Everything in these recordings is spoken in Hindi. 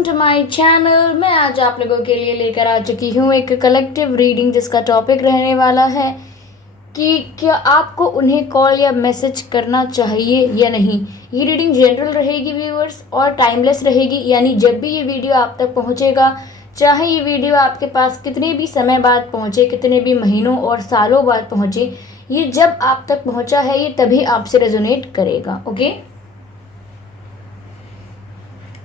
Welcome to my channel. मैं आज आप लोगों के लिए लेकर आ चुकी हूँ एक कलेक्टिव रीडिंग जिसका टॉपिक रहने वाला है कि क्या आपको उन्हें कॉल या मैसेज करना चाहिए या नहीं। ये रीडिंग जनरल रहेगी व्यूअर्स और टाइमलेस रहेगी, यानी जब भी ये वीडियो आप तक पहुँचेगा, चाहे ये वीडियो आपके पास कितने भी समय बाद पहुँचे, कितने भी महीनों और सालों बाद पहुँचे, ये जब आप तक पहुँचा है ये तभी आपसे रेजोनेट करेगा। ओके,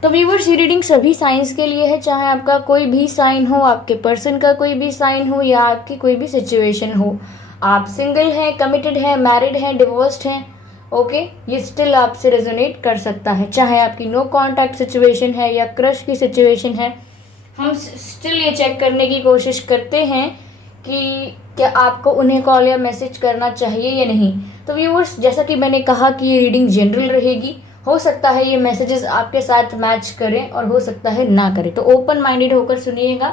तो व्यूवर्स ये रीडिंग सभी साइंस के लिए है, चाहे आपका कोई भी साइन हो, आपके पर्सन का कोई भी साइन हो या आपकी कोई भी सिचुएशन हो। आप सिंगल हैं, कमिटेड हैं, मैरिड हैं, डिवोर्स्ड हैं, ओके, ये स्टिल आपसे रेजोनेट कर सकता है। चाहे आपकी नो कांटेक्ट सिचुएशन है या क्रश की सिचुएशन है, हम स्टिल ये चेक करने की कोशिश करते हैं कि क्या आपको उन्हें कॉल या मैसेज करना चाहिए या नहीं। तो व्यूअर्स, जैसा कि मैंने कहा कि ये रीडिंग जनरल रहेगी, हो सकता है ये मैसेजेस आपके साथ मैच करें और हो सकता है ना करें, तो ओपन माइंडेड होकर सुनिएगा।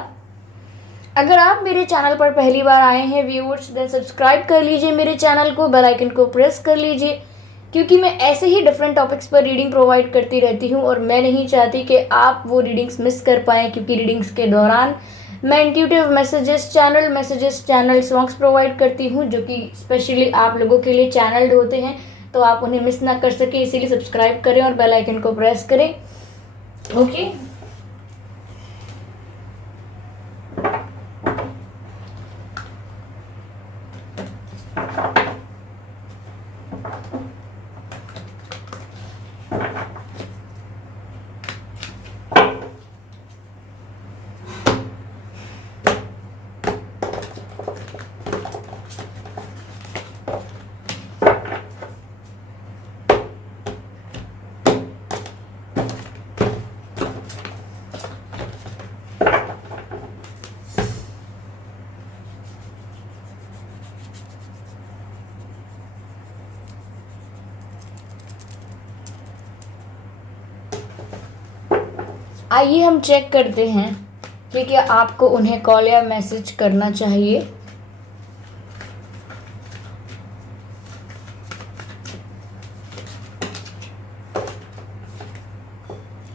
अगर आप मेरे चैनल पर पहली बार आए हैं व्यूअर्स, देन सब्सक्राइब कर लीजिए मेरे चैनल को, बेल आइकन को प्रेस कर लीजिए, क्योंकि मैं ऐसे ही डिफरेंट टॉपिक्स पर रीडिंग प्रोवाइड करती रहती हूँ और मैं नहीं चाहती कि आप वो रीडिंग्स मिस कर पाएँ, क्योंकि रीडिंग्स के दौरान मैं intuitive messages, channel songs provide करती हूँ जो कि स्पेशली आप लोगों के लिए चैनल्ड होते हैं, तो आप उन्हें मिस ना कर सके, इसीलिए सब्सक्राइब करें और बेल आइकन को प्रेस करें। ओके, आइए हम चेक करते हैं कि क्या आपको उन्हें कॉल या मैसेज करना चाहिए।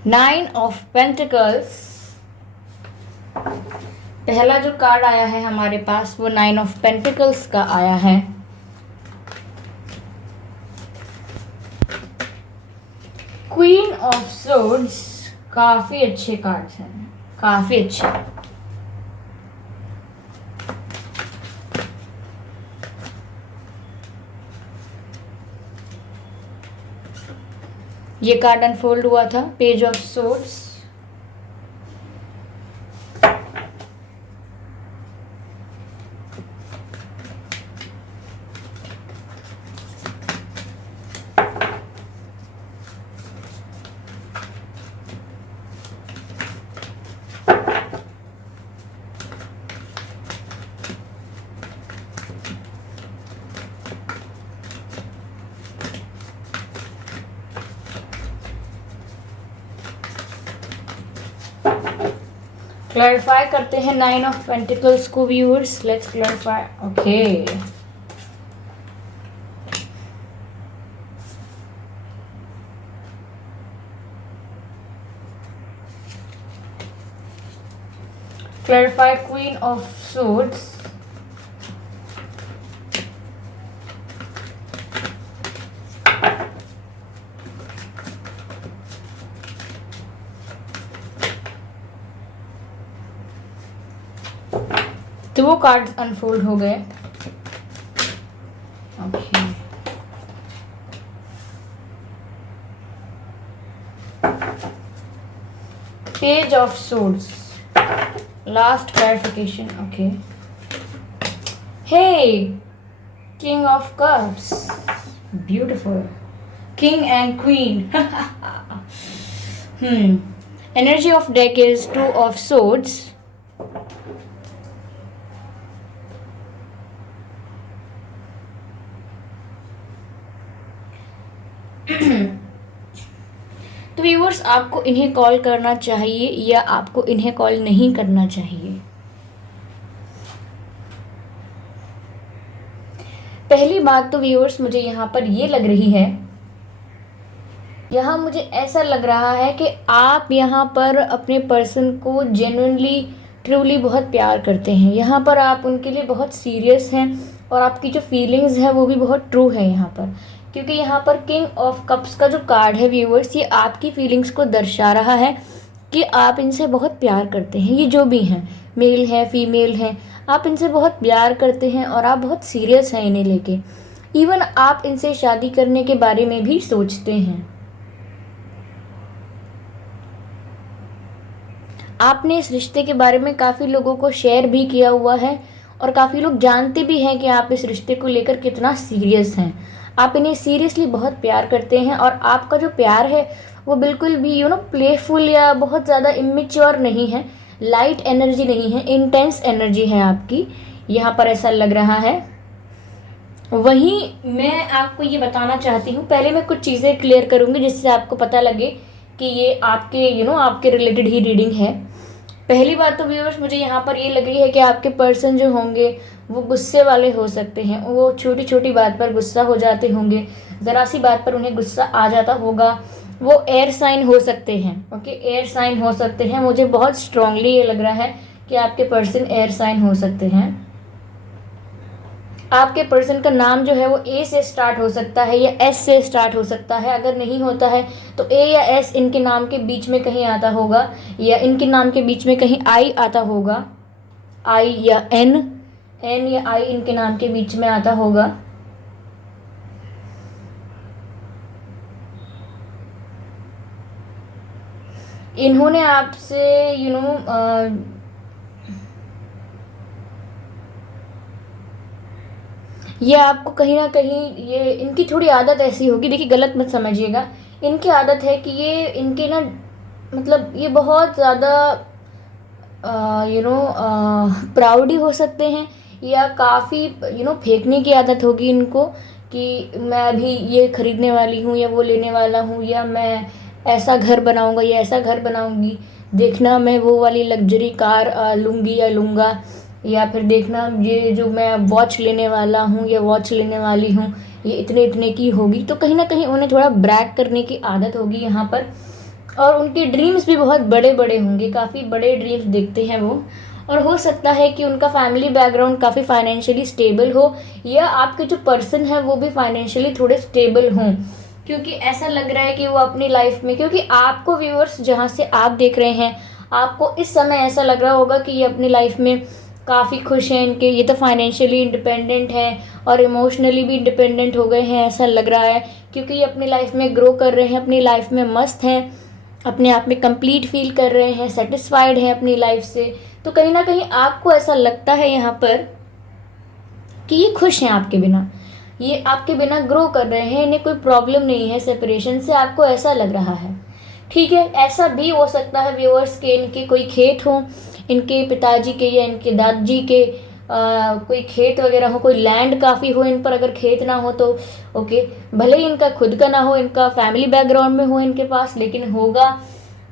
नाइन ऑफ पेंटिकल्स, पहला जो कार्ड आया है हमारे पास वो नाइन ऑफ पेंटिकल्स का आया है। क्वीन ऑफ सोर्ड्स, काफी अच्छे कार्ड्स हैं, काफी अच्छे। ये कार्ड अनफोल्ड हुआ था, पेज ऑफ सोर्ड्स, क्लैरिफाई करते हैं नाइन ऑफ पेंटिकल्स को viewers. Let's clarify. Okay, clarify queen of swords, तो वो कार्ड्स अनफोल्ड हो गए। Okay, page of swords, last clarification. Okay, hey king of cups, beautiful, king and queen. Energy of deck is two of swords, तो व्यूअर्स, आपको इन्हें कॉल करना चाहिए या आपको इन्हें कॉल नहीं करना चाहिए। पहली बात तो व्यूअर्स मुझे यहाँ पर ये लग रही है यहाँ मुझे ऐसा लग रहा है कि आप यहाँ पर अपने पर्सन को जेन्युइनली ट्रूली बहुत प्यार करते हैं। यहाँ पर आप उनके लिए बहुत सीरियस हैं और आपकी जो फीलिंग्स है वो भी बहुत ट्रू है यहाँ पर, क्योंकि यहाँ पर किंग ऑफ कप्स का जो कार्ड है व्यूअर्स, ये आपकी फीलिंग्स को दर्शा रहा है कि आप इनसे बहुत प्यार करते हैं। ये जो भी हैं, मेल है फीमेल हैं, आप इनसे बहुत प्यार करते हैं और आप बहुत सीरियस हैं इन्हें लेके। इवन आप इनसे शादी करने के बारे में भी सोचते हैं। आपने इस रिश्ते के बारे में काफ़ी लोगों को शेयर भी किया हुआ है और काफ़ी लोग जानते भी हैं कि आप इस रिश्ते को लेकर कितना सीरियस हैं। आप इन्हें सीरियसली बहुत प्यार करते हैं और आपका जो प्यार है वो बिल्कुल भी प्लेफुल या बहुत ज़्यादा इमेच्योर नहीं है, लाइट एनर्जी नहीं है, इंटेंस एनर्जी है आपकी, यहाँ पर ऐसा लग रहा है। वहीं मैं आपको ये बताना चाहती हूँ, पहले मैं कुछ चीज़ें क्लियर करूँगी जिससे आपको पता लगे कि ये आपके आपके रिलेटेड ही रीडिंग है। पहली बात तो व्यूअर्स मुझे यहाँ पर ये लग रही है कि आपके पर्सन जो होंगे वो गुस्से वाले हो सकते हैं। वो छोटी छोटी बात पर गुस्सा हो जाते होंगे, ज़रा सी बात पर उन्हें गुस्सा आ जाता होगा। वो एयर साइन हो सकते हैं, ओके, एयर साइन हो सकते हैं। मुझे बहुत स्ट्रांगली ये लग रहा है कि आपके पर्सन एयर साइन हो सकते हैं। आपके पर्सन का नाम जो है वो ए से स्टार्ट हो सकता है या एस से स्टार्ट हो सकता है। अगर नहीं होता है तो ए या एस इनके नाम के बीच में कहीं आता होगा, या इनके नाम के बीच में कहीं आई आता होगा, आई या एन, एन या आई इनके नाम के बीच में आता होगा। इन्होंने आपसे ये आपको कहीं ना कहीं, ये इनकी थोड़ी आदत ऐसी होगी, देखिए गलत मत समझिएगा, इनकी आदत है कि ये इनके ना मतलब ये बहुत ज़्यादा प्राउड ही हो सकते हैं, या काफ़ी फेंकने की आदत होगी इनको कि मैं अभी ये खरीदने वाली हूँ या वो लेने वाला हूँ, या मैं ऐसा घर बनाऊँगा या ऐसा घर बनाऊँगी, देखना मैं वो वाली लग्जरी कार लूँगी या लूँगा, या फिर देखना ये जो मैं वॉच लेने वाला हूँ या वॉच लेने वाली हूँ ये इतने इतने की होगी। तो कहीं ना कहीं उन्हें थोड़ा ब्रैग करने की आदत होगी यहाँ पर, और उनके ड्रीम्स भी बहुत बड़े बड़े होंगे, काफ़ी बड़े ड्रीम्स देखते हैं वो। और हो सकता है कि उनका फैमिली बैकग्राउंड काफ़ी फाइनेंशियली स्टेबल हो, या आपके जो पर्सन है वो भी फाइनेंशियली थोड़े स्टेबल हों, क्योंकि ऐसा लग रहा है कि वो अपनी लाइफ में, क्योंकि आपको व्यूअर्स जहाँ से आप देख रहे हैं आपको इस समय ऐसा लग रहा होगा कि ये अपनी लाइफ में काफ़ी खुश हैं, इनके ये तो फाइनेंशियली इंडिपेंडेंट हैं और इमोशनली भी इंडिपेंडेंट हो गए हैं, ऐसा लग रहा है, क्योंकि ये अपनी लाइफ में ग्रो कर रहे हैं, अपनी लाइफ में मस्त हैं, अपने आप में कंप्लीट फील कर रहे हैं, सेटिस्फाइड हैं अपनी लाइफ से। तो कहीं ना कहीं आपको ऐसा लगता है यहाँ पर कि ये खुश हैं आपके बिना, ये आपके बिना ग्रो कर रहे हैं, इन्हें कोई प्रॉब्लम नहीं है सेपरेशन से, आपको ऐसा लग रहा है। ठीक है, ऐसा भी हो सकता है व्यूअर्स के इनके कोई खेत हो, इनके पिताजी के या इनके दादाजी के कोई खेत वगैरह हो, कोई लैंड काफ़ी हो इन पर, अगर खेत ना हो तो ओके, भले ही इनका खुद का ना हो, इनका फैमिली बैकग्राउंड में हो इनके पास, लेकिन होगा।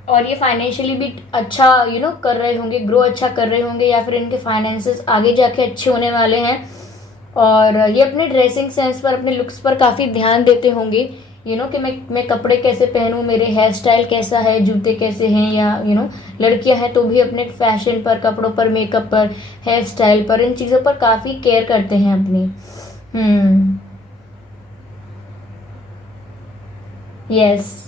और ये फाइनेंशियली भी अच्छा कर रहे होंगे, ग्रो अच्छा कर रहे होंगे, या फिर इनके फाइनेंसेस आगे जाके अच्छे होने वाले हैं। और ये अपने ड्रेसिंग सेंस पर, अपने लुक्स पर काफ़ी ध्यान देते होंगे, कि मैं कपड़े कैसे पहनूं, मेरे हेयर स्टाइल कैसा है, जूते कैसे हैं, या लड़कियां हैं तो भी अपने फैशन पर, कपड़ों पर, मेकअप पर, हेयर स्टाइल पर, इन चीज़ों पर काफ़ी केयर करते हैं अपनी। यस,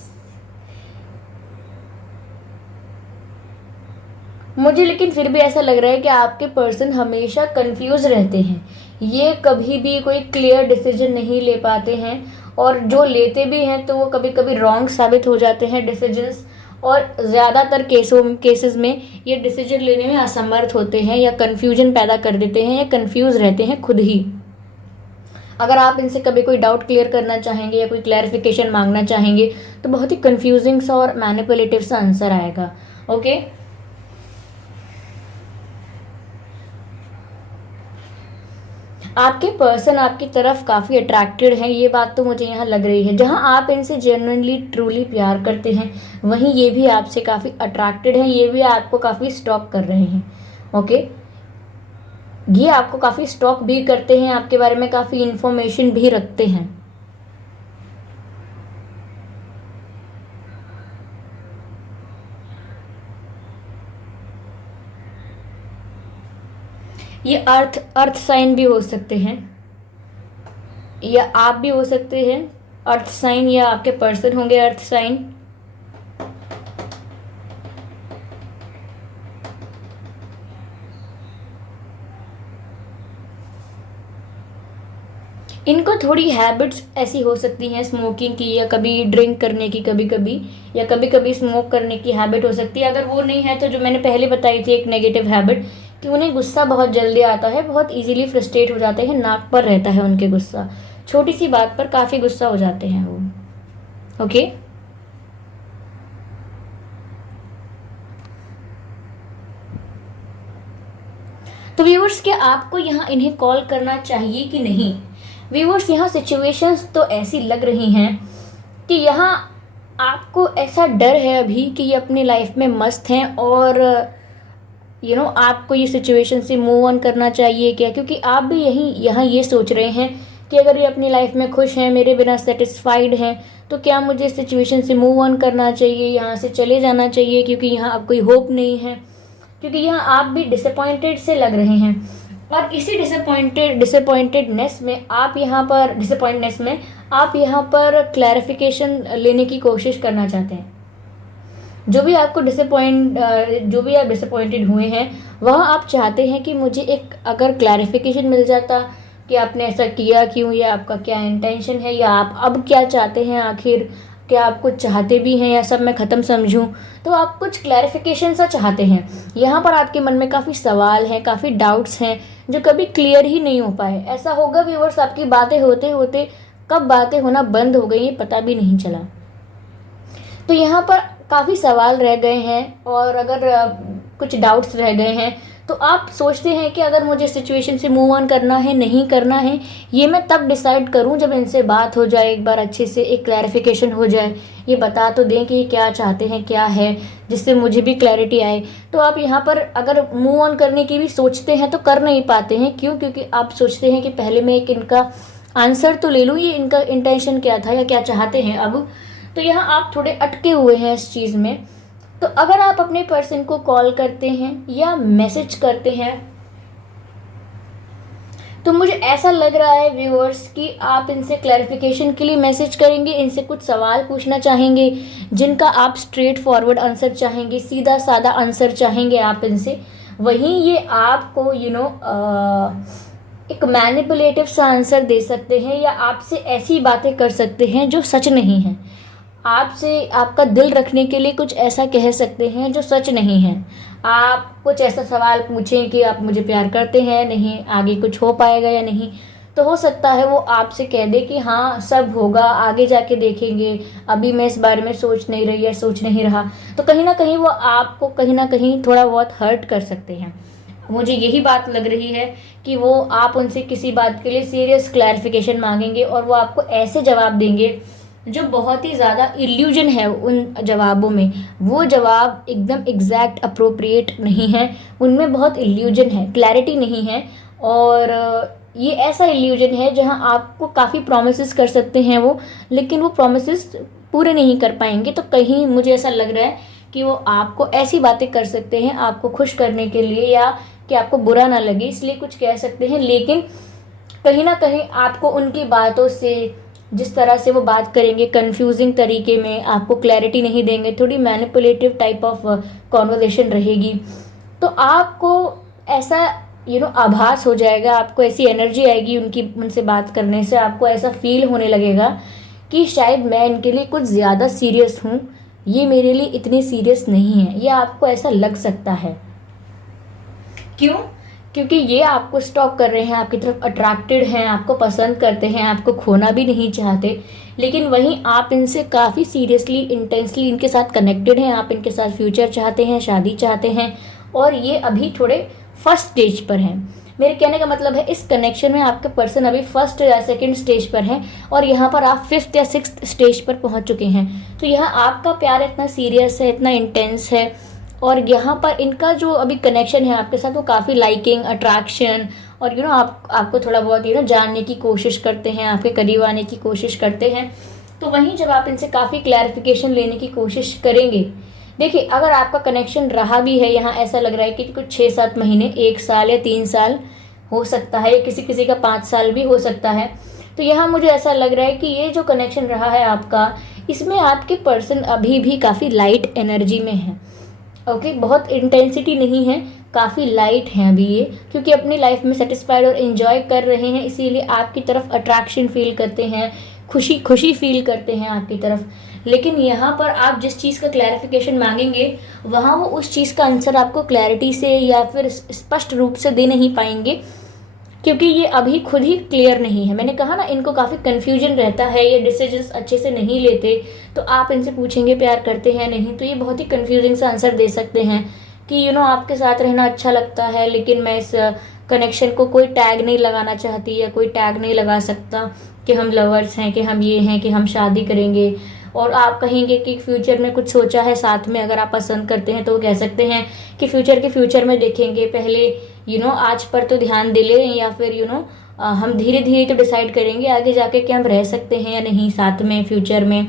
मुझे लेकिन फिर भी ऐसा लग रहा है कि आपके पर्सन हमेशा कंफ्यूज रहते हैं, ये कभी भी कोई क्लियर डिसीजन नहीं ले पाते हैं, और जो लेते भी हैं तो वो कभी कभी रॉन्ग साबित हो जाते हैं डिसीजंस, और ज़्यादातर केसेस में ये डिसीजन लेने में असमर्थ होते हैं, या कन्फ्यूजन पैदा कर देते हैं, या कन्फ्यूज रहते हैं खुद ही। अगर आप इनसे कभी कोई डाउट क्लियर करना चाहेंगे या कोई क्लैरिफिकेशन मांगना चाहेंगे तो बहुत ही कन्फ्यूजिंग सा और मैनिपुलेटिव सा आंसर आएगा। ओके, आपके पर्सन आपकी तरफ काफ़ी अट्रैक्टेड हैं, ये बात तो मुझे यहाँ लग रही है। जहाँ आप इनसे जेन्युइनली ट्रूली प्यार करते हैं वहीं ये भी आपसे काफ़ी अट्रैक्टेड हैं, ये भी आपको काफ़ी स्टॉक कर रहे हैं। ओके, ये आपको काफ़ी स्टॉक भी करते हैं, आपके बारे में काफ़ी इन्फॉर्मेशन भी रखते हैं। ये अर्थ अर्थ साइन भी हो सकते हैं, या आप भी हो सकते हैं अर्थ साइन, या आपके पर्सन होंगे अर्थ साइन। इनको थोड़ी हैबिट्स ऐसी हो सकती हैं स्मोकिंग की, या कभी ड्रिंक करने की कभी कभी, या कभी कभी स्मोक करने की हैबिट हो सकती है। अगर वो नहीं है तो जो मैंने पहले बताई थी एक नेगेटिव हैबिट, कि उन्हें गुस्सा बहुत जल्दी आता है, बहुत इजीली फ्रस्ट्रेट हो जाते हैं, नाक पर रहता है उनके गुस्सा, छोटी सी बात पर काफ़ी गुस्सा हो जाते हैं वो। ओके, तो व्यूअर्स क्या आपको यहाँ इन्हें कॉल करना चाहिए कि नहीं? व्यूअर्स यहाँ सिचुएशंस तो ऐसी लग रही हैं कि यहाँ आपको ऐसा डर है अभी कि ये अपनी लाइफ में मस्त हैं, और आपको ये सिचुएशन से मूव ऑन करना चाहिए क्या? क्योंकि आप भी यहाँ ये सोच रहे हैं कि अगर ये अपनी लाइफ में खुश हैं, मेरे बिना सेटिस्फाइड हैं, तो क्या मुझे इस सिचुएशन से मूव ऑन करना चाहिए, यहाँ से चले जाना चाहिए, क्योंकि यहाँ अब कोई होप नहीं है, क्योंकि यहाँ आप भी डिसअपॉइंटेड से लग रहे हैं। और इसी डिसअपॉइंटेडनेस में आप यहाँ पर क्लैरिफिकेशन लेने की कोशिश करना चाहते हैं। जो भी आप डिसअपॉइंटेड हुए हैं, वह आप चाहते हैं कि मुझे एक अगर क्लैरिफिकेशन मिल जाता कि आपने ऐसा किया क्यों, या आपका क्या इंटेंशन है, या आप अब क्या चाहते हैं आखिर, क्या आप कुछ चाहते भी हैं, या सब मैं ख़त्म समझूं। तो आप कुछ क्लैरिफिकेशन सा चाहते हैं। यहाँ पर आपके मन में काफ़ी सवाल हैं, काफ़ी डाउट्स हैं जो कभी क्लियर ही नहीं हो पाए। ऐसा होगा व्यूअर्स, आपकी बातें होते होते कब बातें होना बंद हो गई, ये पता भी नहीं चला। तो यहाँ पर काफ़ी सवाल रह गए हैं, और अगर कुछ डाउट्स रह गए हैं, तो आप सोचते हैं कि अगर मुझे सिचुएशन से मूव ऑन करना है, नहीं करना है, ये मैं तब डिसाइड करूं जब इनसे बात हो जाए, एक बार अच्छे से एक क्लैरिफिकेशन हो जाए, ये बता तो दें कि ये क्या चाहते हैं, क्या है, जिससे मुझे भी क्लैरिटी आए। तो आप यहाँ पर अगर मूव ऑन करने की भी सोचते हैं तो कर नहीं पाते हैं। क्यों? क्योंकि आप सोचते हैं कि पहले मैं एक इनका आंसर तो ले लूँ, ये इनका इंटेंशन क्या था या क्या चाहते हैं अब। तो यहाँ आप थोड़े अटके हुए हैं इस चीज़ में। तो अगर आप अपने पर्सन को कॉल करते हैं या मैसेज करते हैं, तो मुझे ऐसा लग रहा है व्यूअर्स कि आप इनसे क्लैरिफिकेशन के लिए मैसेज करेंगे, इनसे कुछ सवाल पूछना चाहेंगे जिनका आप स्ट्रेट फॉरवर्ड आंसर चाहेंगे, सीधा साधा आंसर चाहेंगे आप इनसे। वहीं ये आपको एक मैनिपुलेटिव सा आंसर दे सकते हैं, या आपसे ऐसी बातें कर सकते हैं जो सच नहीं है, आपसे आपका दिल रखने के लिए कुछ ऐसा कह सकते हैं जो सच नहीं है। आप कुछ ऐसा सवाल पूछें कि आप मुझे प्यार करते हैं, नहीं आगे कुछ हो पाएगा या नहीं, तो हो सकता है वो आपसे कह दे कि हाँ सब होगा, आगे जाके देखेंगे, अभी मैं इस बारे में सोच नहीं रही या सोच नहीं रहा। तो कहीं ना कहीं वो आपको कहीं ना कहीं थोड़ा बहुत हर्ट कर सकते हैं। मुझे यही बात लग रही है कि वो आप उनसे किसी बात के लिए सीरियस क्लैरिफिकेशन मांगेंगे, और वो आपको ऐसे जवाब देंगे जो बहुत ही ज़्यादा इल्यूजन है उन जवाबों में। वो जवाब एकदम एग्जैक्ट अप्रोप्रिएट नहीं है, उनमें बहुत इल्यूजन है, क्लैरिटी नहीं है। और ये ऐसा इल्यूजन है जहां आपको काफ़ी प्रोमिसेस कर सकते हैं वो, लेकिन वो प्रोमिसेस पूरे नहीं कर पाएंगे। तो कहीं मुझे ऐसा लग रहा है कि वो आपको ऐसी बातें कर सकते हैं आपको खुश करने के लिए, या कि आपको बुरा ना लगे इसलिए कुछ कह सकते हैं, लेकिन कहीं ना कहीं आपको उनकी बातों से, जिस तरह से वो बात करेंगे कंफ्यूजिंग तरीके में, आपको क्लैरिटी नहीं देंगे, थोड़ी मैनिपुलेटिव टाइप ऑफ कॉन्वर्सेशन रहेगी। तो आपको ऐसा आभास हो जाएगा, आपको ऐसी एनर्जी आएगी उनसे बात करने से, आपको ऐसा फील होने लगेगा कि शायद मैं इनके लिए कुछ ज़्यादा सीरियस हूँ, ये मेरे लिए इतनी सीरियस नहीं है, ये आपको ऐसा लग सकता है। क्यों? क्योंकि ये आपको स्टॉक कर रहे हैं, आपकी तरफ अट्रैक्टेड हैं, आपको पसंद करते हैं, आपको खोना भी नहीं चाहते, लेकिन वहीं आप इनसे काफ़ी सीरियसली इंटेंसली इनके साथ कनेक्टेड हैं, आप इनके साथ फ्यूचर चाहते हैं, शादी चाहते हैं, और ये अभी थोड़े फर्स्ट स्टेज पर हैं। मेरे कहने का मतलब है इस कनेक्शन में आपका पर्सन अभी फर्स्ट या सेकंड स्टेज पर है, और यहाँ पर आप फिफ्थ या सिक्स्थ स्टेज पर पहुँच चुके हैं। तो यहाँ आपका प्यार इतना सीरियस है, इतना इंटेंस है, और यहाँ पर इनका जो अभी कनेक्शन है आपके साथ वो काफ़ी लाइकिंग, अट्रैक्शन, और आपको थोड़ा बहुत जानने की कोशिश करते हैं, आपके करीब आने की कोशिश करते हैं। तो वहीं जब आप इनसे काफ़ी क्लैरिफिकेशन लेने की कोशिश करेंगे, देखिए, अगर आपका कनेक्शन रहा भी है, यहाँ ऐसा लग रहा है कि कुछ 6-7 महीने, 1 साल या 3 साल हो सकता है, या किसी किसी का 5 साल भी हो सकता है। तो यहाँ मुझे ऐसा लग रहा है कि ये जो कनेक्शन रहा है आपका, इसमें आपके पर्सन अभी भी काफ़ी लाइट एनर्जी में है। ओके, बहुत इंटेंसिटी नहीं है, काफ़ी लाइट हैं अभी ये, क्योंकि अपनी लाइफ में सेटिस्फाइड और इन्जॉय कर रहे हैं, इसीलिए आपकी तरफ अट्रैक्शन फील करते हैं, खुशी खुशी फील करते हैं आपकी तरफ। लेकिन यहाँ पर आप जिस चीज़ का क्लैरिफिकेशन मांगेंगे, वहाँ वो उस चीज़ का आंसर आपको क्लैरिटी से या फिर स्पष्ट रूप से दे नहीं पाएंगे, क्योंकि ये अभी खुद ही क्लियर नहीं है। मैंने कहा ना, इनको काफ़ी कन्फ्यूजन रहता है, ये डिसीजंस अच्छे से नहीं लेते। तो आप इनसे पूछेंगे प्यार करते हैं नहीं, तो ये बहुत ही कन्फ्यूजिंग सा आंसर दे सकते हैं कि आपके साथ रहना अच्छा लगता है, लेकिन मैं इस कनेक्शन को कोई टैग नहीं लगाना चाहती, या कोई टैग नहीं लगा सकता कि हम लवर्स हैं, कि हम ये हैं, कि हम शादी करेंगे। और आप कहेंगे कि फ्यूचर में कुछ सोचा है साथ में, अगर आप पसंद करते हैं तो वो कह सकते हैं कि फ्यूचर में देखेंगे, पहले आज पर तो ध्यान दे लें, या फिर हम धीरे धीरे तो डिसाइड करेंगे आगे जाके कि हम रह सकते हैं या नहीं साथ में फ्यूचर में।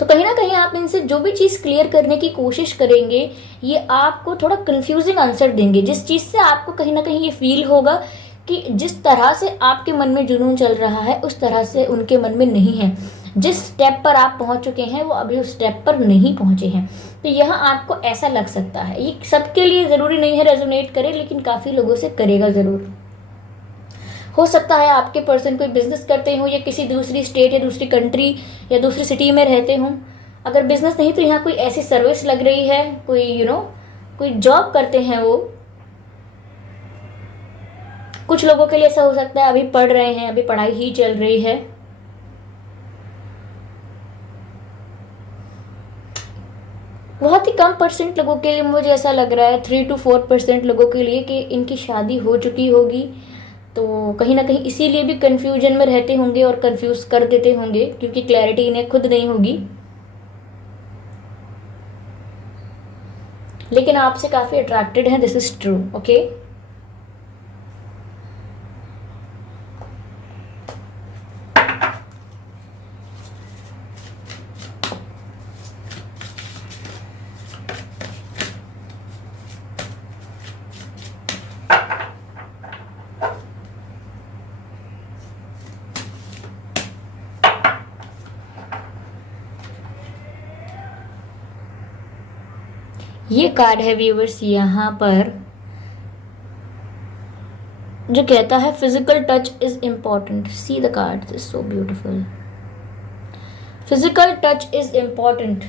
तो कहीं ना कहीं आप इनसे जो भी चीज़ क्लियर करने की कोशिश करेंगे, ये आपको थोड़ा कंफ्यूजिंग आंसर देंगे, जिस चीज़ से आपको कहीं ना कहीं ये फील होगा कि जिस तरह से आपके मन में जुनून चल रहा है, उस तरह से उनके मन में नहीं है। जिस स्टेप पर आप पहुंच चुके हैं, वो अभी उस स्टेप पर नहीं पहुंचे हैं। तो यहाँ आपको ऐसा लग सकता है, ये सबके लिए ज़रूरी नहीं है रेजोनेट करे, लेकिन काफ़ी लोगों से करेगा ज़रूर। हो सकता है आपके पर्सन कोई बिजनेस करते हो, या किसी दूसरी स्टेट या दूसरी कंट्री या दूसरी सिटी में रहते हों। अगर बिजनेस नहीं तो यहाँ कोई ऐसी सर्विस लग रही है, कोई कोई जॉब करते हैं वो। कुछ लोगों के लिए ऐसा हो सकता है अभी पढ़ रहे हैं, अभी पढ़ाई ही चल रही है। बहुत ही कम परसेंट लोगों के लिए मुझे ऐसा लग रहा है, 3 to 4% लोगों के लिए, कि इनकी शादी हो चुकी होगी। तो कहीं ना कहीं इसीलिए भी कंफ्यूजन में रहते होंगे और कंफ्यूज कर देते होंगे, क्योंकि क्लैरिटी इन्हें खुद नहीं होगी। लेकिन आपसे काफ़ी अट्रैक्टेड हैं, दिस इज ट्रू। ओके, ये कार्ड है व्यूवर्स यहाँ पर, जो कहता है physical touch is important. See the card is so beautiful. Physical touch is important.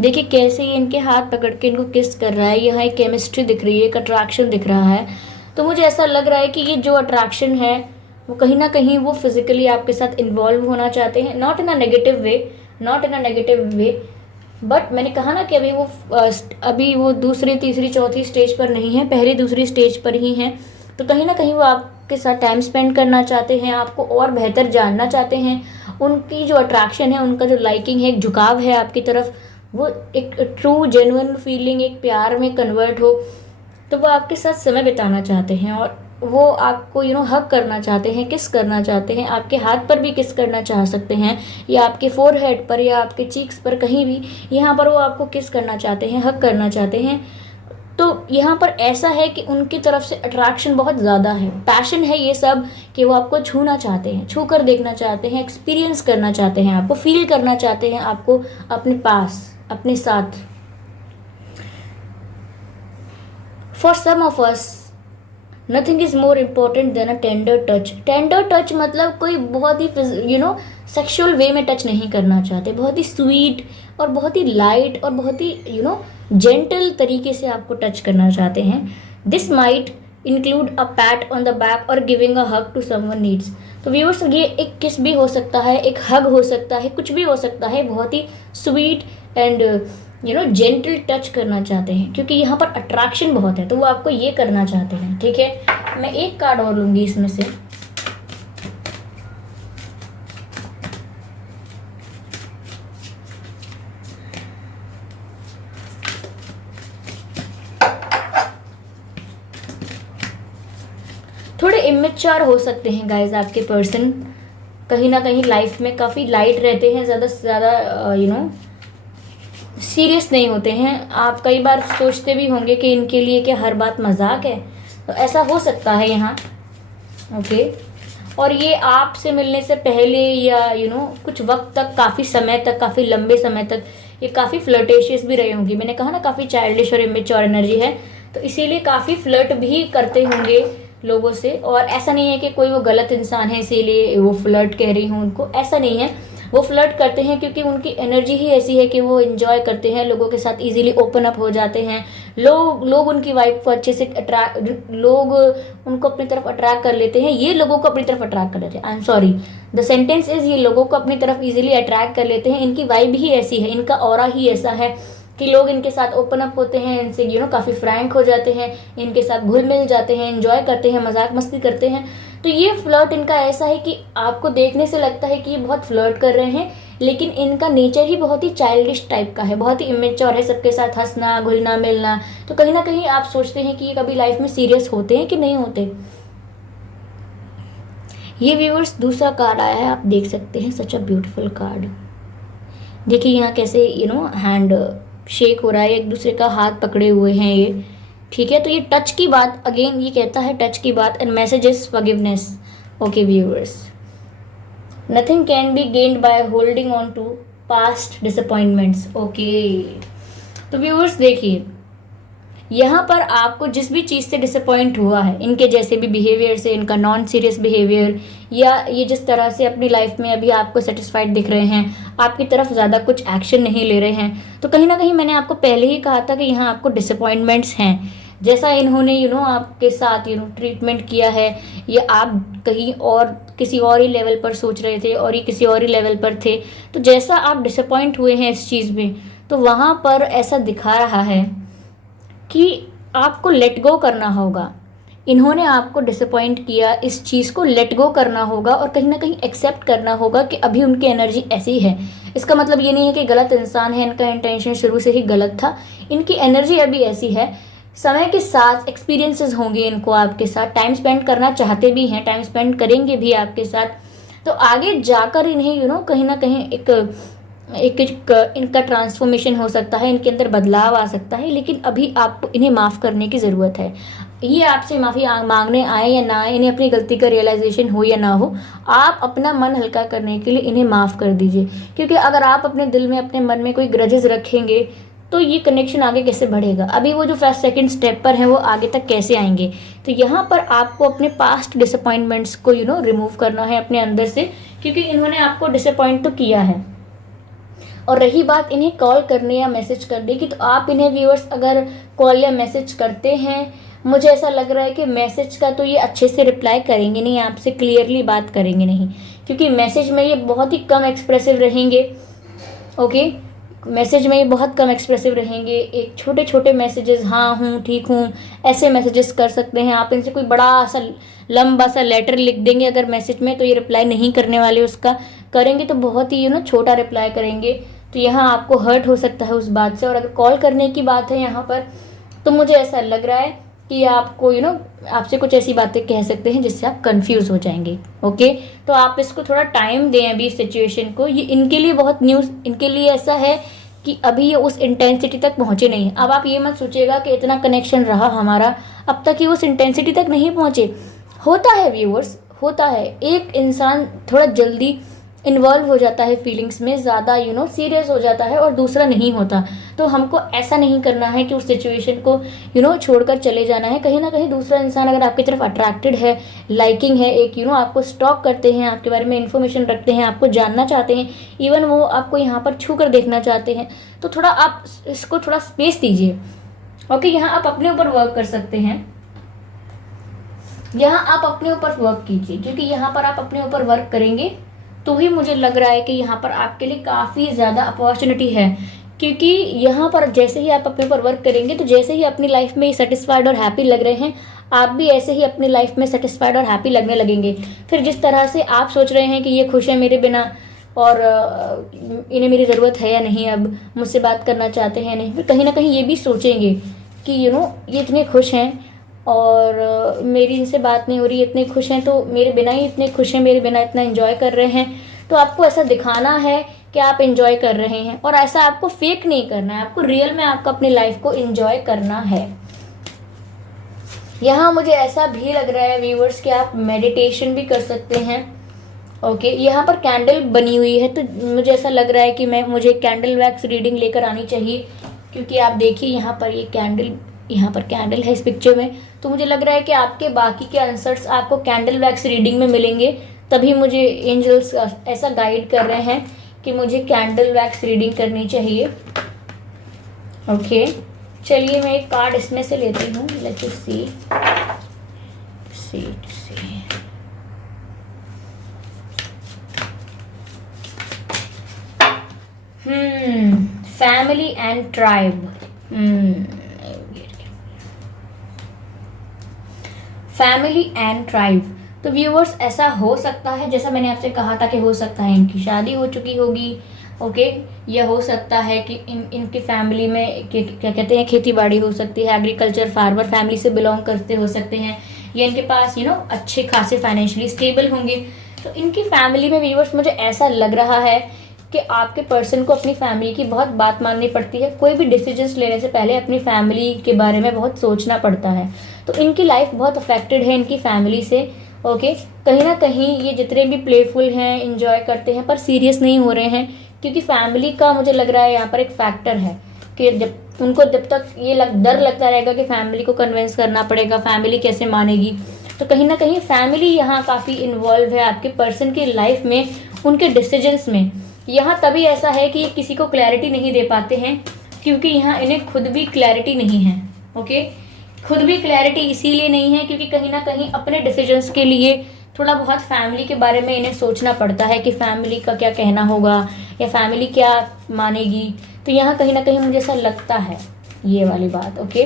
देखिए कैसे ये इनके हाथ पकड़ के इनको किस कर रहा है। यहाँ एक केमिस्ट्री दिख रही है, एक अट्रैक्शन दिख रहा है। तो मुझे ऐसा लग रहा है कि ये जो अट्रैक्शन है, वो कहीं ना कहीं वो फिजिकली आपके साथ इन्वॉल्व होना चाहते हैं। Not in a negative way, but मैंने कहा ना कि अभी वो दूसरी तीसरी चौथी स्टेज पर नहीं है, पहली दूसरी स्टेज पर ही हैं। तो कहीं ना कहीं वो आपके साथ टाइम स्पेंड करना चाहते हैं, आपको और बेहतर जानना चाहते हैं। उनकी जो अट्रैक्शन है, उनका जो लाइकिंग है, एक झुकाव है आपकी तरफ, वो एक ट्रू जेन्युइन फीलिंग, एक प्यार में कन्वर्ट हो। तो वो आपके साथ समय बिताना चाहते हैं, और वो आपको हग करना चाहते हैं, किस करना चाहते हैं। आपके हाथ पर भी किस करना चाह सकते हैं, या आपके फोरहेड पर, या आपके चीक्स पर, कहीं भी यहाँ पर वो आपको किस करना चाहते हैं, हग करना चाहते हैं। तो यहाँ पर ऐसा है कि उनकी तरफ से अट्रैक्शन बहुत ज़्यादा है, पैशन है ये सब, कि वो आपको छूना चाहते हैं, छू कर देखना चाहते हैं, एक्सपीरियंस करना चाहते हैं, आपको फील करना चाहते हैं, आपको अपने पास, अपने साथ। For some of us nothing is more important than a tender touch. Tender touch मतलब कोई बहुत ही सेक्सुअल वे में टच नहीं करना चाहते, बहुत ही स्वीट और बहुत ही लाइट और बहुत ही जेंटल तरीके से आपको टच करना चाहते हैं। This might include a pat on the back और giving a hug to someone needs. तो व्यूअर्स, ये एक किस भी हो सकता है, एक हग हो सकता है, कुछ भी हो सकता है। बहुत ही स्वीट एंड जेंटल टच करना चाहते हैं, क्योंकि यहाँ पर अट्रैक्शन बहुत है, तो वो आपको ये करना चाहते हैं। ठीक है, मैं एक कार्ड और लूंगी इसमें से। थोड़े इमेच्योर हो सकते हैं गाइज आपके पर्सन, कहीं ना कहीं लाइफ में काफ़ी लाइट रहते हैं, ज़्यादा से ज़्यादा सीरियस नहीं होते हैं। आप कई बार सोचते भी होंगे कि इनके लिए क्या हर बात मजाक है, तो ऐसा हो सकता है यहाँ। ओके, और ये आपसे मिलने से पहले या कुछ वक्त तक, काफ़ी समय तक, काफ़ी लंबे समय तक ये काफ़ी फ्लर्टेशियस भी रहे होंगी। मैंने कहा ना काफ़ी चाइल्डिश और इमेच्योर एनर्जी है, तो इसीलिए काफ़ी फ्लर्ट भी करते होंगे लोगों से। और ऐसा नहीं है कि कोई वो गलत इंसान है इसीलिए वो फ्लर्ट कह रही हूँ उनको, ऐसा नहीं है। वो फ्लर्ट करते हैं क्योंकि उनकी एनर्जी ही ऐसी है कि वो इन्जॉय करते हैं, लोगों के साथ इजीली ओपन अप हो जाते हैं। लोग उनकी वाइफ को अच्छे से लोग उनको अपनी तरफ अट्रैक्ट कर लेते हैं, ये लोगों को अपनी तरफ अट्रैक्ट कर लेते हैं। I am sorry, the sentence is, ये लोगों को अपनी तरफ इजीली अट्रैक्ट कर लेते हैं। इनकी वाइब ही ऐसी है, इनका ऑरा ही ऐसा है कि लोग इनके साथ ओपन अप होते हैं, इनसे काफ़ी फ्रैंक हो जाते हैं, इनके साथ घुल मिल जाते हैं, एंजॉय करते हैं, मजाक मस्ती करते हैं। तो ये फ्लर्ट इनका ऐसा है कि आपको देखने से लगता है कि ये बहुत फ्लर्ट कर रहे हैं, लेकिन इनका नेचर ही बहुत ही चाइल्डिश टाइप का है, बहुत ही इमेच्योर है, सबके साथ हंसना घुलना मिलना। तो कहीं ना कहीं आप सोचते हैं कि ये कभी लाइफ में सीरियस होते हैं कि नहीं होते। ये व्यूअर्स दूसरा कार्ड आया है, आप देख सकते हैं, सच अ ब्यूटीफुल कार्ड। देखिए यहाँ कैसे हैंड शेक हो रहा है, एक दूसरे का हाथ पकड़े हुए हैं ये, ठीक है। तो ये टच की बात, अगेन ये कहता है टच की बात, and message is forgiveness. Okay viewers, nothing can be gained by holding on to past disappointments. Okay, तो व्यूअर्स देखिए, यहाँ पर आपको जिस भी चीज़ से डिसअपॉइंट हुआ है, इनके जैसे भी बिहेवियर से, इनका नॉन सीरियस बिहेवियर, या ये जिस तरह से अपनी लाइफ में अभी आपको सेटिस्फाइड दिख रहे हैं, आपकी तरफ ज़्यादा कुछ एक्शन नहीं ले रहे हैं, तो कहीं ना कहीं मैंने आपको पहले ही कहा था कि यहाँ आपको डिसअपॉइंटमेंट्स हैं। जैसा इन्होंने आपके साथ ट्रीटमेंट किया है, या आप कहीं और किसी और ही लेवल पर सोच रहे थे और ये किसी और ही लेवल पर थे, तो जैसा आप डिसअपॉइंट हुए हैं इस चीज़ में, तो वहाँ पर ऐसा दिखा रहा है कि आपको लेट गो करना होगा। इन्होंने आपको डिसअपॉइंट किया, इस चीज़ को लेट गो करना होगा और कहीं ना कहीं एक्सेप्ट करना होगा कि अभी उनकी एनर्जी ऐसी है। इसका मतलब ये नहीं है कि गलत इंसान है, इनका इंटेंशन शुरू से ही गलत था, इनकी एनर्जी अभी ऐसी है। समय के साथ एक्सपीरियंसेस होंगे इनको आपके साथ, टाइम स्पेंड करना चाहते भी हैं, टाइम स्पेंड करेंगे भी आपके साथ, तो आगे जाकर इन्हें कहीं ना कहीं एक इनका ट्रांसफॉर्मेशन हो सकता है, इनके अंदर बदलाव आ सकता है। लेकिन अभी आपको इन्हें माफ़ करने की ज़रूरत है। ये आपसे माफ़ी मांगने आए या ना आए, इन्हें अपनी गलती का रियलाइजेशन हो या ना हो, आप अपना मन हल्का करने के लिए इन्हें माफ़ कर दीजिए। क्योंकि अगर आप अपने दिल में, अपने मन में कोई ग्रजेस रखेंगे, तो ये कनेक्शन आगे कैसे बढ़ेगा। अभी वो जो फर्स्ट सेकंड स्टेप पर है, वो आगे तक कैसे आएंगे। तो यहाँ पर आपको अपने पास्ट डिसअपॉइंटमेंट्स को रिमूव करना है अपने अंदर से, क्योंकि इन्होंने आपको डिसअपॉइंट तो किया है। और रही बात इन्हें कॉल करने या मैसेज करने की, तो आप इन्हें व्यूअर्स अगर कॉल या मैसेज करते हैं, मुझे ऐसा लग रहा है कि मैसेज का तो ये अच्छे से रिप्लाई करेंगे नहीं, आपसे क्लियरली बात करेंगे नहीं, क्योंकि मैसेज में ये बहुत ही कम एक्सप्रेसिव रहेंगे। ओके, मैसेज में ये बहुत कम एक्सप्रेसिव रहेंगे। एक छोटे छोटे मैसेजेस, हाँ हूँ, ठीक हूँ, ऐसे मैसेजेस कर सकते हैं आप। इनसे कोई बड़ा सा लंबा सा लेटर लिख देंगे अगर मैसेज में, तो ये रिप्लाई नहीं करने वाले उसका, करेंगे तो बहुत ही छोटा रिप्लाई करेंगे। तो यहाँ आपको हर्ट हो सकता है उस बात से। और अगर कॉल करने की बात है यहाँ पर, तो मुझे ऐसा लग रहा है कि आपको आपसे कुछ ऐसी बातें कह सकते हैं जिससे आप कंफ्यूज हो जाएंगे। ओके, तो आप इसको थोड़ा टाइम दें अभी इस सिचुएशन को। ये इनके लिए बहुत न्यूज़, इनके लिए ऐसा है कि अभी ये उस इंटेंसिटी तक पहुँचे नहीं। अब आप ये मत सोचिएगा कि इतना कनेक्शन रहा हमारा, अब तक ये उस इंटेंसिटी तक नहीं पहुँचे। होता है व्यूअर्स, होता है, एक इंसान थोड़ा जल्दी इन्वॉल्व हो जाता है फीलिंग्स में, ज़्यादा सीरियस हो जाता है, और दूसरा नहीं होता। तो हमको ऐसा नहीं करना है कि उस सिचुएशन को छोड़कर चले जाना है। कहीं ना कहीं दूसरा इंसान अगर आपकी तरफ अट्रैक्टेड है, लाइकिंग है, एक आपको स्टॉक करते हैं, आपके बारे में इन्फॉर्मेशन रखते हैं, आपको जानना चाहते हैं, इवन वो आपको यहाँ पर छू कर देखना चाहते हैं, तो थोड़ा आप इसको थोड़ा स्पेस दीजिए। ओके, यहाँ आप अपने ऊपर वर्क कर सकते हैं, यहाँ आप अपने ऊपर वर्क कीजिए, क्योंकि यहाँ पर आप अपने ऊपर वर्क करेंगे तो ही मुझे लग रहा है कि यहाँ पर आपके लिए काफ़ी ज़्यादा अपॉर्चुनिटी है। क्योंकि यहाँ पर जैसे ही आप अपने ऊपर वर्क करेंगे, तो जैसे ही अपनी लाइफ में सेटिस्फाइड और हैप्पी लग रहे हैं, आप भी ऐसे ही अपनी लाइफ में सेटिस्फाइड और हैप्पी लगने लगेंगे। फिर जिस तरह से आप सोच रहे हैं कि ये खुश है मेरे बिना, और इन्हें मेरी ज़रूरत है या नहीं, अब मुझसे बात करना चाहते हैं नहीं, फिर कहीं ना कहीं ये भी सोचेंगे कि ये इतने खुश हैं और मेरी इनसे बात नहीं हो रही, इतने खुश हैं, तो मेरे बिना ही इतने खुश हैं, मेरे बिना इतना एंजॉय कर रहे हैं। तो आपको ऐसा दिखाना है कि आप एंजॉय कर रहे हैं, और ऐसा आपको फेक नहीं करना है, आपको रियल में आपको अपनी लाइफ को एंजॉय करना है। यहाँ मुझे ऐसा भी लग रहा है व्यूअर्स कि आप मेडिटेशन भी कर सकते हैं। ओके, यहाँ पर कैंडल बनी हुई है, तो मुझे ऐसा लग रहा है कि मुझे कैंडल वैक्स रीडिंग लेकर आनी चाहिए, क्योंकि आप देखिए यहाँ पर यहाँ पर कैंडल है इस पिक्चर में। तो मुझे लग रहा है कि आपके बाकी के आंसर्स आपको कैंडल वैक्स रीडिंग में मिलेंगे, तभी मुझे एंजल्स ऐसा गाइड कर रहे हैं कि मुझे कैंडल वैक्स रीडिंग करनी चाहिए। ओके, चलिए मैं एक कार्ड इसमें से लेती हूँ। Let's see family and tribe. Family and tribe. तो व्यूअर्स, ऐसा हो सकता है, जैसा मैंने आपसे कहा था कि हो सकता है इनकी शादी हो चुकी होगी। ओके, यह हो सकता है कि इनकी फैमिली में क्या कहते हैं, खेती बाड़ी हो सकती है, एग्रीकल्चर फार्मर फैमिली से बिलोंग करते हो सकते हैं, या इनके पास अच्छे खासे फाइनेंशियली स्टेबल होंगे। तो इनकी फैमिली में व्यूअर्स मुझे ऐसा लग रहा है कि आपके पर्सन को अपनी फैमिली की बहुत बात माननी पड़ती है। कोई भी डिसीजंस लेने से पहले अपनी फैमिली के बारे में बहुत सोचना पड़ता है। तो इनकी लाइफ बहुत अफेक्टेड है इनकी फैमिली से। ओके, कहीं ना कहीं ये जितने भी प्लेफुल हैं, इंजॉय करते हैं, पर सीरियस नहीं हो रहे हैं, क्योंकि फैमिली का मुझे लग रहा है यहाँ पर एक फैक्टर है कि जब तक ये डर लगता रहेगा कि फैमिली को कन्विंस करना पड़ेगा, फैमिली कैसे मानेगी, तो कहीं ना कहीं फैमिली यहाँ काफ़ी इन्वॉल्व है आपके पर्सन की लाइफ में, उनके डिसीजंस में। यहाँ तभी ऐसा है कि ये किसी को क्लैरिटी नहीं दे पाते हैं, क्योंकि यहाँ इन्हें खुद भी क्लैरिटी नहीं है। ओके, खुद भी क्लैरिटी इसीलिए नहीं है क्योंकि कहीं ना कहीं अपने डिसीजंस के लिए थोड़ा बहुत फैमिली के बारे में इन्हें सोचना पड़ता है कि फैमिली का क्या कहना होगा या फैमिली क्या मानेगी। तो यहाँ कहीं ना कहीं मुझे ऐसा लगता है ये वाली बात। ओके,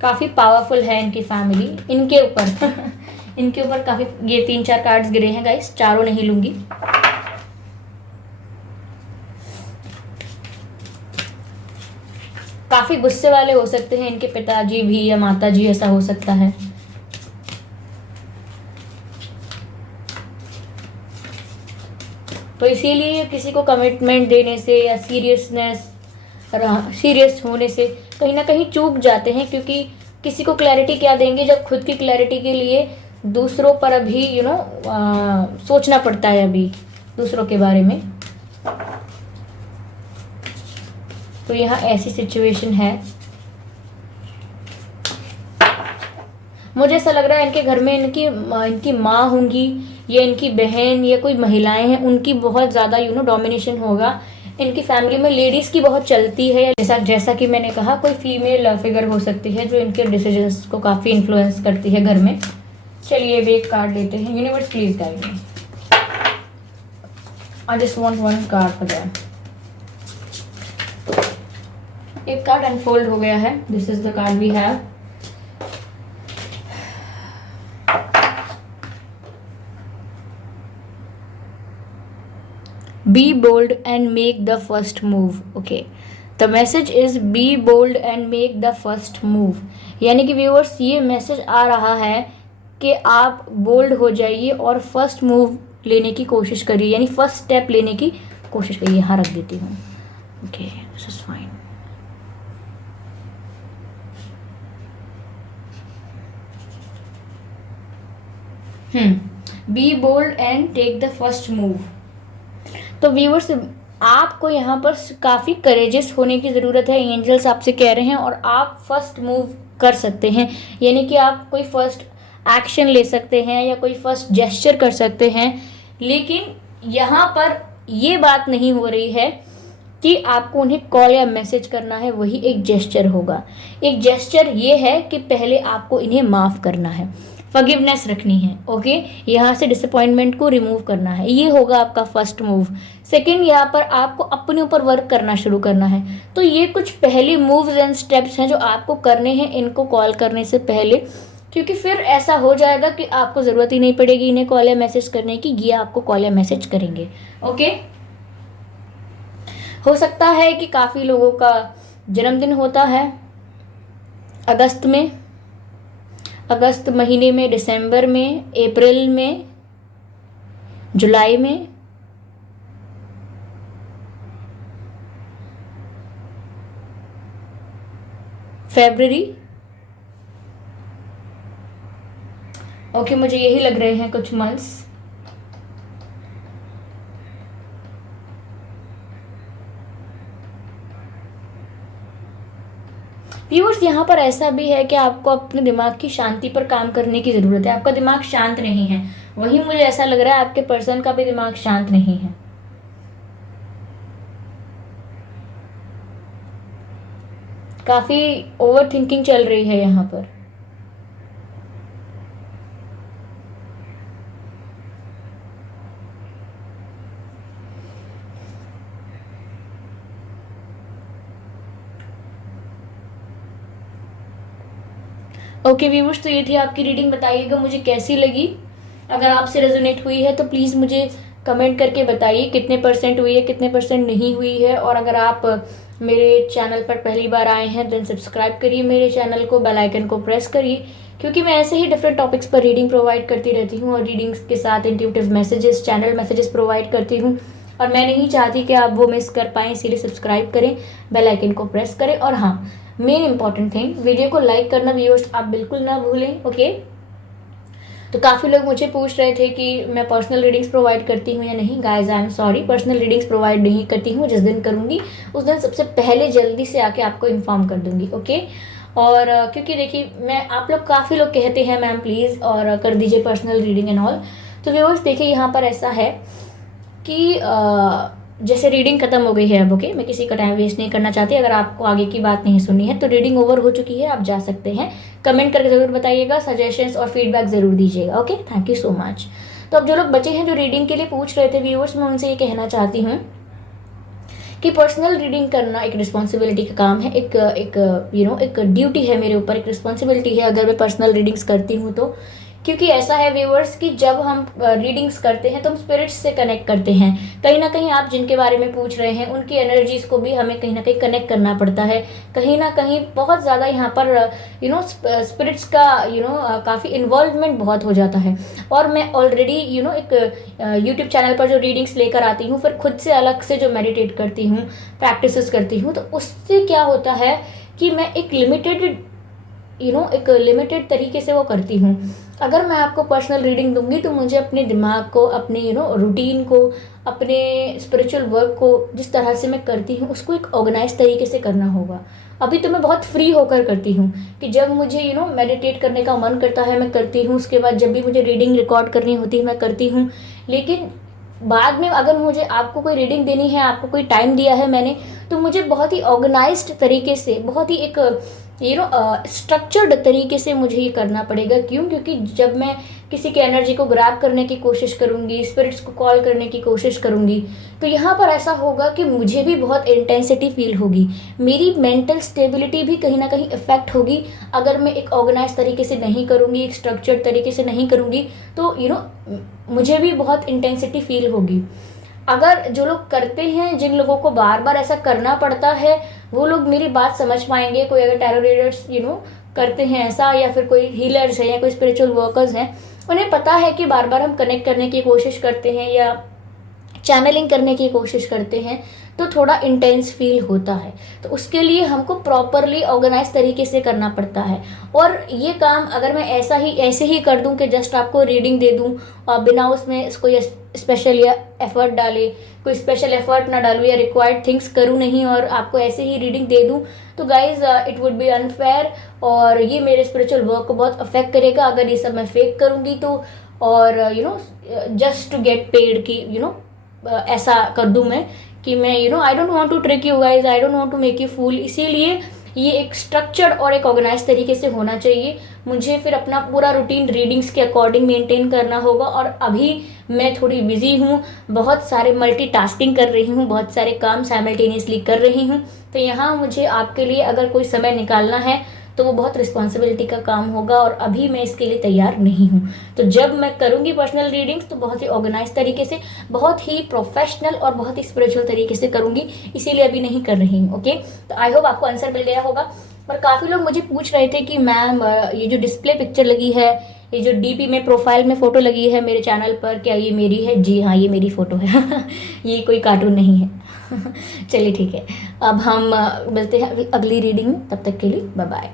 काफ़ी पावरफुल है इनकी फैमिली इनके ऊपर इनके ऊपर काफ़ी। ये 3-4 कार्ड्स गिरे हैं गाइस, चारों नहीं लूँगी। काफ़ी गुस्से वाले हो सकते हैं इनके पिताजी भी या माताजी, ऐसा हो सकता है। तो इसीलिए किसी को कमिटमेंट देने से या सीरियस होने से कहीं ना कहीं चूक जाते हैं, क्योंकि किसी को क्लैरिटी क्या देंगे जब खुद की क्लैरिटी के लिए दूसरों पर अभी सोचना पड़ता है अभी दूसरों के बारे में। तो यहाँ ऐसी सिचुएशन है। मुझे ऐसा लग रहा है इनके घर में इनकी माँ होंगी या इनकी बहन या कोई महिलाएं हैं, उनकी बहुत ज़्यादा डोमिनेशन होगा। इनकी फैमिली में लेडीज़ की बहुत चलती है, जैसा कि मैंने कहा, कोई फीमेल फिगर हो सकती है जो इनके डिसीजंस को काफ़ी इन्फ्लुएंस करती है घर में। चलिए अब एक कार्ड लेते हैं। Universe please guide me. I just want one card for that. एक कार्ड अनफोल्ड हो गया है। This is the card we have. Be bold and make the first move. Okay, the message is be bold and make the first move. यानी कि व्यूअर्स, ये मैसेज आ रहा है कि आप बोल्ड हो जाइए और फर्स्ट मूव लेने की कोशिश करिए, यानी फर्स्ट स्टेप लेने की कोशिश करिए। यहाँ रख देती हूँ। Okay, this is fine. Be bold and take the first move. तो व्यूअर्स, आपको यहाँ पर काफ़ी करेजियस होने की ज़रूरत है, एंजल्स आपसे कह रहे हैं, और आप फर्स्ट मूव कर सकते हैं, यानी कि आप कोई फर्स्ट एक्शन ले सकते हैं या कोई फर्स्ट जेस्चर कर सकते हैं। लेकिन यहाँ पर ये बात नहीं हो रही है कि आपको उन्हें कॉल या मैसेज करना है, वही एक जेस्चर होगा। एक जेस्चर ये है कि पहले आपको इन्हें माफ़ करना है, फॉरगिवनेस रखनी है। ओके, यहाँ से डिसअपॉइंटमेंट को रिमूव करना है, ये होगा आपका फर्स्ट मूव। सेकंड, यहाँ पर आपको अपने ऊपर वर्क करना शुरू करना है। तो ये कुछ पहले मूव्स एंड स्टेप्स हैं जो आपको करने हैं इनको कॉल करने से पहले, क्योंकि फिर ऐसा हो जाएगा कि आपको ज़रूरत ही नहीं पड़ेगी इन्हें कॉल या मैसेज करने की, ये आपको कॉल या मैसेज करेंगे। ओके, हो सकता है कि काफ़ी लोगों का जन्मदिन होता है अगस्त महीने में, दिसंबर में, अप्रैल में, जुलाई में, फरवरी। ओके, मुझे यही लग रहे हैं कुछ मंथ्स। व्यूअर्स, यहाँ पर ऐसा भी है कि आपको अपने दिमाग की शांति पर काम करने की ज़रूरत है। आपका दिमाग शांत नहीं है, वही मुझे ऐसा लग रहा है आपके पर्सन का भी दिमाग शांत नहीं है। काफ़ी ओवर थिंकिंग चल रही है यहाँ पर। ओके व्यूअर्स, तो ये थी आपकी रीडिंग। बताइएगा मुझे कैसी लगी। अगर आपसे रेजोनेट हुई है तो प्लीज़ मुझे कमेंट करके बताइए कितने परसेंट हुई है, कितने परसेंट नहीं हुई है। और अगर आप मेरे चैनल पर पहली बार आए हैं देन सब्सक्राइब करिए मेरे चैनल को, बेल आइकन को प्रेस करिए, क्योंकि मैं ऐसे ही डिफरेंट टॉपिक्स पर रीडिंग प्रोवाइड करती रहती हूँ और रीडिंग्स के साथ intuitive messages, channel messages provide करती हूँ। और मैं नहीं चाहती कि आप वो मिस कर पाएँ, इसीलिए सब्सक्राइब करें, बेल आइकन को प्रेस करें। और हाँ, मेन इंपॉर्टेंट थिंग, वीडियो को लाइक करना व्यूअर्स आप बिल्कुल ना भूलें। ओके, तो काफ़ी लोग मुझे पूछ रहे थे कि मैं पर्सनल रीडिंग्स प्रोवाइड करती हूँ या नहीं। Guys I am sorry, personal readings provide नहीं करती हूँ। जिस दिन करूँगी उस दिन सबसे पहले जल्दी से आके आपको इन्फॉर्म कर दूँगी। ओके, और क्योंकि देखिए, मैं आप लोग काफ़ी लोग कहते हैं मैम प्लीज़ और कर दीजिए पर्सनल रीडिंग एंड ऑल। तो व्यूअर्स देखिए, यहाँ पर ऐसा है कि जैसे रीडिंग खत्म हो गई है अब। ओके, मैं किसी का टाइम वेस्ट नहीं करना चाहती। अगर आपको आगे की बात नहीं सुननी है तो रीडिंग ओवर हो चुकी है, आप जा सकते हैं। कमेंट करके ज़रूर बताइएगा, सजेशंस और फीडबैक ज़रूर दीजिएगा। Okay, thank you so much. तो अब जो लोग बचे हैं जो रीडिंग के लिए पूछ रहे थे व्यूअर्स, मैं उनसे ये कहना चाहती हूँ कि पर्सनल रीडिंग करना एक रिस्पॉन्सिबिलिटी का काम है, एक ड्यूटी है मेरे ऊपर, एक रिस्पॉन्सिबिलिटी है अगर मैं पर्सनल रीडिंग्स करती हूँ तो। क्योंकि ऐसा है व्यूअर्स कि जब हम रीडिंग्स करते हैं तो हम स्पिरिट्स से कनेक्ट करते हैं। कहीं ना कहीं आप जिनके बारे में पूछ रहे हैं उनकी एनर्जीज को भी हमें कहीं ना कहीं कनेक्ट करना पड़ता है। कहीं ना कहीं बहुत ज़्यादा यहाँ पर स्पिरिट्स का काफ़ी इन्वॉल्वमेंट बहुत हो जाता है। और मैं ऑलरेडी एक यूट्यूब चैनल पर जो रीडिंग्स लेकर आती हूँ, फिर खुद से अलग से जो मेडिटेट करती हूँ, प्रैक्टिसेस करती हूँ, तो उससे क्या होता है कि मैं एक लिमिटेड तरीके से वो करती हूँ। अगर मैं आपको पर्सनल रीडिंग दूंगी तो मुझे अपने दिमाग को, अपने रूटीन को, अपने स्पिरिचुअल वर्क को जिस तरह से मैं करती हूँ उसको एक ऑर्गेनाइज तरीके से करना होगा। अभी तो मैं बहुत फ्री होकर करती हूँ कि जब मुझे मेडिटेट करने का मन करता है मैं करती हूँ, उसके बाद जब भी मुझे रीडिंग रिकॉर्ड करनी होती है मैं करती हूँ। लेकिन बाद में अगर मुझे आपको कोई रीडिंग देनी है, आपको कोई टाइम दिया है मैंने, तो मुझे बहुत ही ऑर्गेनाइज्ड तरीके से, बहुत ही एक स्ट्रक्चर्ड तरीके से मुझे ये करना पड़ेगा। क्यों? क्योंकि जब मैं किसी की एनर्जी को ग्रैब करने की कोशिश करूँगी, स्पिरिट्स को कॉल करने की कोशिश करूँगी, तो यहाँ पर ऐसा होगा कि मुझे भी बहुत इंटेंसिटी फील होगी, मेरी मेंटल स्टेबिलिटी भी कहीं ना कहीं इफेक्ट होगी। अगर मैं एक ऑर्गेनाइज तरीके से नहीं करूँगी, एक स्ट्रक्चर्ड तरीके से नहीं करूँगी, तो मुझे भी बहुत इंटेंसिटी फील होगी। अगर जो लोग करते हैं, जिन लोगों को बार बार ऐसा करना पड़ता है, वो लोग मेरी बात समझ पाएंगे। कोई अगर टैरो रीडर्स करते हैं ऐसा, या फिर कोई हीलर्स हैं या कोई स्पिरिचुअल वर्कर्स हैं, उन्हें पता है कि बार बार हम कनेक्ट करने की कोशिश करते हैं या चैनलिंग करने की कोशिश करते हैं तो थोड़ा इंटेंस फील होता है। तो उसके लिए हमको प्रॉपरली ऑर्गेनाइज तरीके से करना पड़ता है। और ये काम अगर मैं ऐसे ही कर दूं कि जस्ट आपको रीडिंग दे दूं और बिना उसमें कोई स्पेशल या एफर्ट डाले, कोई स्पेशल एफर्ट ना डालूँ या रिक्वायर्ड थिंग्स करूँ नहीं और आपको ऐसे ही रीडिंग दे दूँ, तो guys it would be unfair और ये मेरे स्पिरिचुअल वर्क को बहुत अफेक्ट करेगा अगर ये सब मैं फेक करूँगी तो। और जस्ट टू गेट पेड की ऐसा कर दूं मैं कि मैं I don't want to trick you guys, I don't want to make you fool. इसीलिए ये एक स्ट्रक्चर्ड और एक ऑर्गेनाइज तरीके से होना चाहिए। मुझे फिर अपना पूरा रूटीन रीडिंग्स के अकॉर्डिंग मेंटेन करना होगा। और अभी मैं थोड़ी बिजी हूँ, बहुत सारे मल्टीटास्किंग कर रही हूँ, बहुत सारे काम साइमल्टेनियसली कर रही हूँ। तो यहाँ मुझे आपके लिए अगर कोई समय निकालना है तो वो बहुत रिस्पॉन्सिबिलिटी का काम होगा और अभी मैं इसके लिए तैयार नहीं हूँ। तो जब मैं करूँगी पर्सनल रीडिंग्स तो बहुत ही ऑर्गेनाइज तरीके से, बहुत ही प्रोफेशनल और बहुत ही स्पिरिचुअल तरीके से करूँगी, इसीलिए अभी नहीं कर रही हूँ। ओके, तो आई होप आपको आंसर मिल गया होगा। पर काफ़ी लोग मुझे पूछ रहे थे कि मैम ये जो डिस्प्ले पिक्चर लगी है, ये जो डीपी में प्रोफाइल में फ़ोटो लगी है मेरे चैनल पर, क्या ये मेरी है? जी हाँ, ये मेरी फ़ोटो है ये कोई कार्टून नहीं है। चलिए ठीक है, अब हम मिलते हैं अगली रीडिंग में, तब तक के लिए बाय बाय।